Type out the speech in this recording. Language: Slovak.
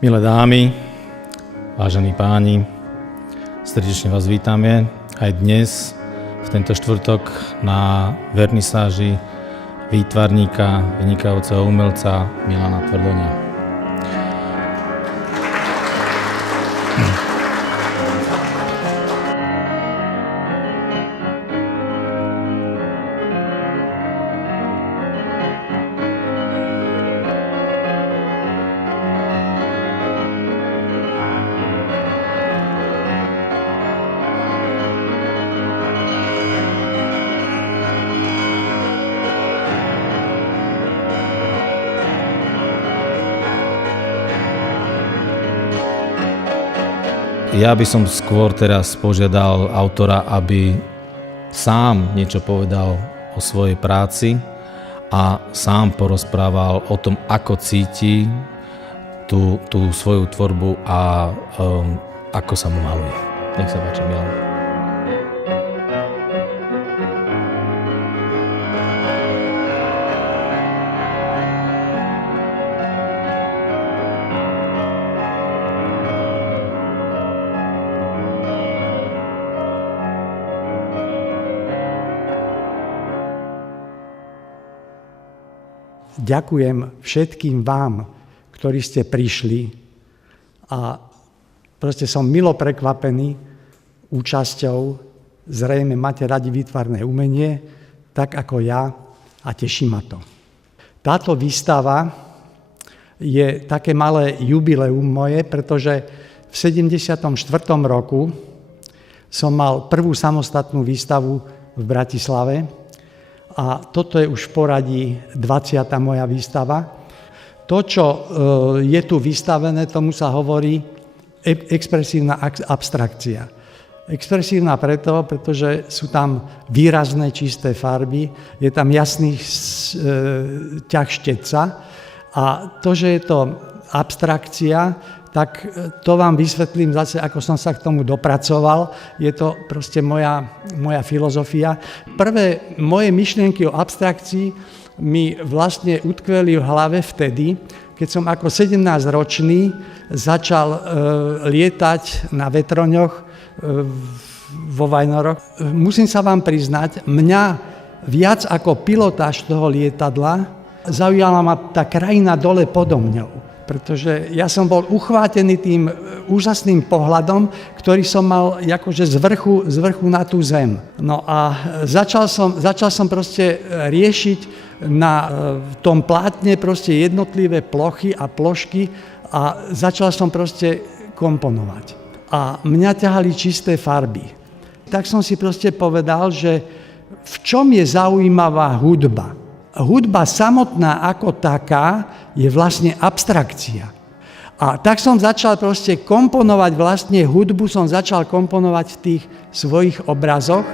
Milé dámy, vážení páni, srdečne vás vítame aj dnes, v tento štvrtok, na vernisáži výtvarníka, vynikajúceho umelca Milana Tvrdoňa. Ja by som skôr teraz požiadal autora, aby sám niečo povedal o svojej práci a sám porozprával o tom, ako cíti tú svoju tvorbu a ako sa mu maluje. Nech sa páči, Milan. Ďakujem všetkým vám, ktorí ste prišli a proste som milo prekvapený účasťou. Zrejme máte radi výtvarné umenie, tak ako ja, a teší ma to. Táto výstava je také malé jubileum moje, pretože v 74. roku som mal prvú samostatnú výstavu v Bratislave. A toto je už v poradí 20. moja výstava. To, čo je tu vystavené, tomu sa hovorí expresívna abstrakcia. Expresívna pretože sú tam výrazné čisté farby, je tam jasný ťah štetca a to, že je to abstrakcia, tak to vám vysvetlím zase, ako som sa k tomu dopracoval. Je to proste moja filozofia. Prvé moje myšlienky o abstrakcii mi vlastne utkveli v hlave vtedy, keď som ako 17-ročný začal lietať na vetroňoch vo Vajnoroch. Musím sa vám priznať, mňa viac ako pilotáž toho lietadla zaujala ma tá krajina dole podo mňou. Pretože ja som bol uchvátený tým úžasným pohľadom, ktorý som mal akože z vrchu na tú zem. No a začal som proste riešiť na tom plátne proste jednotlivé plochy a plošky a začal som proste komponovať. A mňa ťahali čisté farby. Tak som si proste povedal, že v čom je zaujímavá hudba? Hudba samotná ako taká je vlastne abstrakcia. A tak som začal proste komponovať, vlastne hudbu som začal komponovať v tých svojich obrazoch.